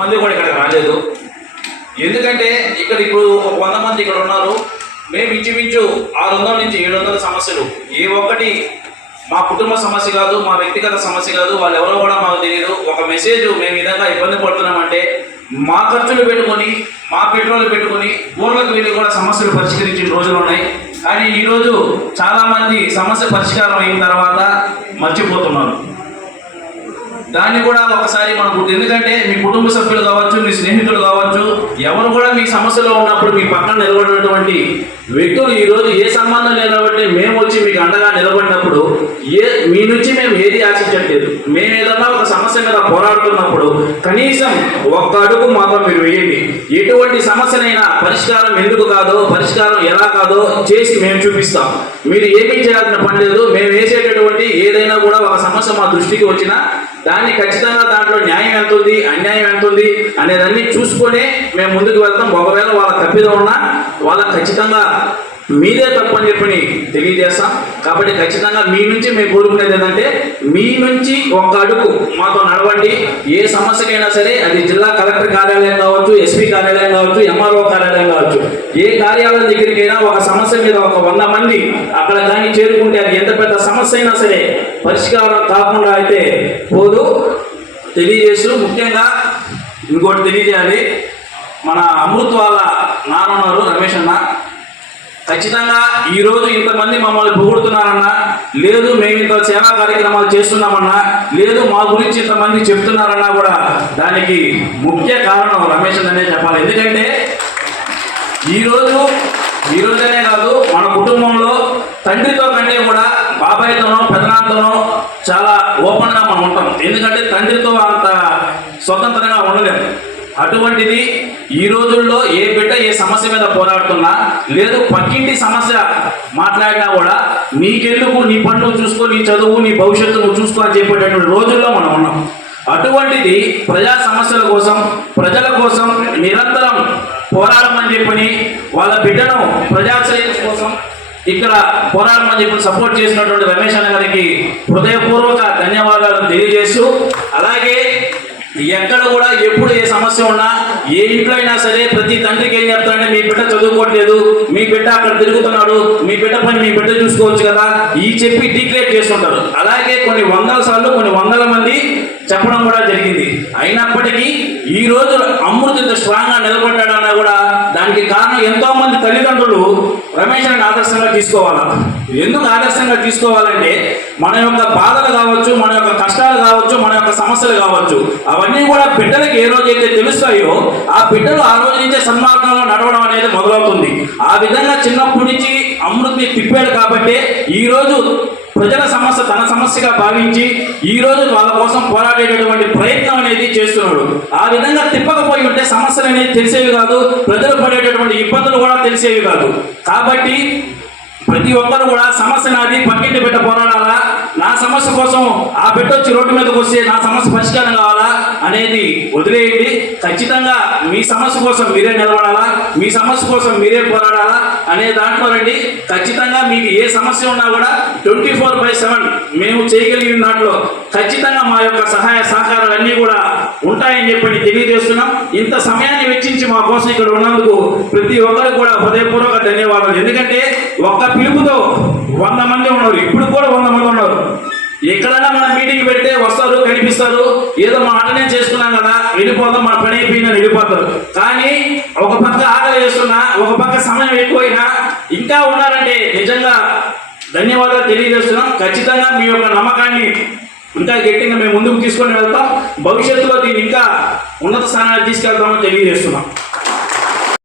మంది కూడా ఇక్కడికి రాలేదు. ఎందుకంటే ఇక్కడ ఇప్పుడు 100 మంది ఇక్కడ ఉన్నారు. మేము ఇంచుమించు 600 నుంచి 700 సమస్యలు, ఏ ఒక్కటి మా కుటుంబ సమస్య కాదు, మా వ్యక్తిగత సమస్య కాదు, వాళ్ళు ఎవరో కూడా మాకు తెలియదు. ఒక మెసేజ్ మేము విధంగా ఇబ్బంది పడుతున్నామంటే మా ఖర్చులు పెట్టుకొని, మా పెట్రోల్ పెట్టుకొని ఊర్లకు వెళ్ళి కూడా సమస్యలు పరిష్కరించిన రోజులు ఉన్నాయి. కానీ ఈరోజు చాలామంది సమస్య పరిష్కారం అయిన తర్వాత మర్చిపోతున్నారు. దాన్ని కూడా ఒకసారి మనకు, ఎందుకంటే మీ కుటుంబ సభ్యులు కావచ్చు, మీ స్నేహితులు కావచ్చు, ఎవరు కూడా మీ సమస్యలో ఉన్నప్పుడు మీ పక్కన నిలబడినటువంటి వ్యక్తులు ఈరోజు ఏ సంబంధం లేనబట్టి మేము వచ్చి మీకు అండగా నిలబడినప్పుడు మీ నుంచి మేము ఏది ఆశించట్లేదు. మేము ఏదన్నా ఒక సమస్య మీద పోరాడుతున్నప్పుడు కనీసం ఒక్క అడుగు మాత్రం మీరు వేయండి. ఎటువంటి సమస్యనైనా పరిష్కారం ఎందుకు కాదో, పరిష్కారం ఎలా కాదో చేసి మేము చూపిస్తాం. మీరు ఏమీ చేయాల్సిన పని లేదు. మేము వేసేటటువంటి ఏదైనా కూడా ఒక సమస్య మా దృష్టికి వచ్చినా దాన్ని ఖచ్చితంగా దాంట్లో న్యాయం ఎంత ఉంది, అన్యాయం ఎంత ఉంది అనేదాన్ని చూసుకొనే మేము ముందుకు వెళ్తాం. ఒకవేళ వాళ్ళ తప్పిదం ఉన్నా వాళ్ళకి ఖచ్చితంగా మీదే తప్పు అని చెప్పి తెలియజేస్తాం. కాబట్టి ఖచ్చితంగా మీ నుంచి మేము కోరుకునేది ఏంటంటే, మీ నుంచి ఒక్క అడుగు మాతో నడవండి. ఏ సమస్యకైనా సరే, అది జిల్లా కలెక్టర్ కార్యాలయం కావచ్చు, ఎస్పీ కార్యాలయం కావచ్చు, ఎంఆర్ఓ కార్యాలయం కావచ్చు, ఏ కార్యాలయం దగ్గరికైనా ఒక సమస్య మీద ఒక 100 మంది అక్కడ కానీ చేరుకుంటే అది ఎంత పెద్ద సమస్య అయినా సరే పరిష్కారం కాకుండా అయితే పోదు తెలియజేస్తూ, ముఖ్యంగా ఇంకోటి తెలియజేయాలి. మన అమృత్ వాళ్ళ నాన్న ఉన్నారు, రమేష్ అన్న. ఖచ్చితంగా ఈరోజు ఇంతమంది మమ్మల్ని పొగుడుతున్నారన్నా, లేదు మేము ఇంత సేవా కార్యక్రమాలు చేస్తున్నామన్నా, లేదు మా గురించి ఇంతమంది చెప్తున్నారన్నా కూడా దానికి ముఖ్య కారణం రమేష్ అనే చెప్పాలి. ఎందుకంటే ఈరోజనే కాదు, మన కుటుంబంలో తండ్రితో కంటే కూడా బాబాయ్తోనో పెదనాన్నతోనో చాలా ఓపెన్గా మనం ఉంటాం. ఎందుకంటే తండ్రితో అంత స్వతంత్రంగా ఉండలేము. అటువంటిది ఈ రోజుల్లో ఏ బిడ్డ ఏ సమస్య మీద పోరాడుతున్నా, లేదు పక్కింటి సమస్య మాట్లాడినా కూడా నీకెందుకు, నీ పనులు చూసుకో, నీ చదువు, నీ భవిష్యత్తు నువ్వు చూసుకో అని చెప్పేటటువంటి రోజుల్లో మనం ఉన్నాం. అటువంటిది ప్రజా సమస్యల కోసం, ప్రజల కోసం నిరంతరం పోరాడమని చెప్పని, వాళ్ళ బిడ్డను ప్రజాశ్రేయస్ కోసం ఇక్కడ పోరాడమని చెప్పి సపోర్ట్ చేసినటువంటి రమేష్ అన్న గారికి హృదయపూర్వక ధన్యవాదాలు తెలియజేస్తూ, అలాగే ఎక్కడ కూడా ఎప్పుడు ఏ సమస్య ఉన్నా, ఏ ఇంట్లో అయినా సరే ప్రతి తండ్రికి ఏం చెప్తాడంటే, మీ బిడ్డ చదువుకోవట్లేదు, మీ బిడ్డ అక్కడ తిరుగుతున్నాడు, మీ బిడ్డ పని మీ బిడ్డ చూసుకోవచ్చు కదా, ఈ చెప్పి డిక్లేర్ చేస్తుంటారు. అలాగే కొన్ని 100 సార్లు కొన్ని 100 మంది చెప్పడం కూడా జరిగింది. అయినప్పటికీ ఈ రోజు అమృత్ ఇంత స్ట్రాంగ్గా నిలబడ్డాడన్నా కూడా దానికి కారణం ఎంతో మంది తల్లిదండ్రులు రమేష్ అని ఆదర్శంగా తీసుకోవాలా. ఎందుకు ఆదర్శంగా తీసుకోవాలంటే, మన యొక్క బాధలు కావచ్చు, మన యొక్క కష్టాలు కావచ్చు, మన యొక్క సమస్యలు కావచ్చు, అవన్నీ కూడా బిడ్డలకు ఏ రోజైతే తెలుస్తాయో ఆ బిడ్డలు ఆ రోజు నుంచే సన్మార్గంలో నడవడం అనేది మొదలవుతుంది. ఆ విధంగా చిన్నప్పటి నుంచి అమృత్ని తిప్పాడు కాబట్టి ఈరోజు ప్రజల సమస్య తన సమస్యగా భావించి ఈరోజు వాళ్ళ కోసం పోరాడేటటువంటి ప్రయత్నం అనేది చేస్తున్నాడు. ఆ విధంగా తిప్పకపోయి ఉంటే సమస్యలు అనేది తెలిసేవి కాదు, ప్రజలు పడేటటువంటి ఇబ్బందులు కూడా తెలిసేవి కాదు. కాబట్టి ప్రతి ఒక్కరు కూడా సమస్య నాది, పక్కింటి బిడ్డ పోరాడాలా, నా సమస్య కోసం ఆ బిడ్డ వచ్చి రోడ్డు మీదకి వస్తే నా సమస్య పరిష్కారం కావాలా అనేది వదిలేయండి. ఖచ్చితంగా మీ సమస్య కోసం మీరే నిలబడాలా, మీ సమస్య కోసం మీరే పోరాడాలా అనే దాంట్లో రండి. ఖచ్చితంగా మీకు ఏ సమస్య ఉన్నా కూడా 24/7 మేము చేయగలిగిన దాంట్లో ఖచ్చితంగా మా యొక్క సహాయ సహకారాలన్నీ కూడా ఉంటాయని చెప్పి తెలియజేస్తున్నాం. ఇంత సమయాన్ని వెచ్చించి మా కోసం ఇక్కడ ఉన్నందుకు ప్రతి ఒక్కరికి కూడా హృదయపూర్వక ధన్యవాదాలు. ఎందుకంటే ఒక్క పిలుపుతో 100 మంది ఉన్నారు, ఇప్పుడు కూడా 100 మంది ఉన్నారు. ఎక్కడైనా మన మీటింగ్ పెడితే వస్తారు, కనిపిస్తారు, ఏదో మా అటెండే చేసుకున్నాం కదా వెళ్ళిపోదాం, మన పని అయిపోయిందని వెళ్ళిపోతారు. కానీ ఒక పక్క ఆకలి చేస్తున్నా, ఒక పక్క సమయం ఎక్కువైనా ఇంకా ఉన్నారంటే నిజంగా ధన్యవాదాలు తెలియజేస్తున్నాం. ఖచ్చితంగా మీ యొక్క నమ్మకాన్ని ఇంకా గట్టిగా మేము ముందుకు తీసుకొని వెళ్తాం. భవిష్యత్తులో దీన్ని ఇంకా ఉన్నత స్థానానికి తీసుకెళ్తామని తెలియజేస్తున్నాం.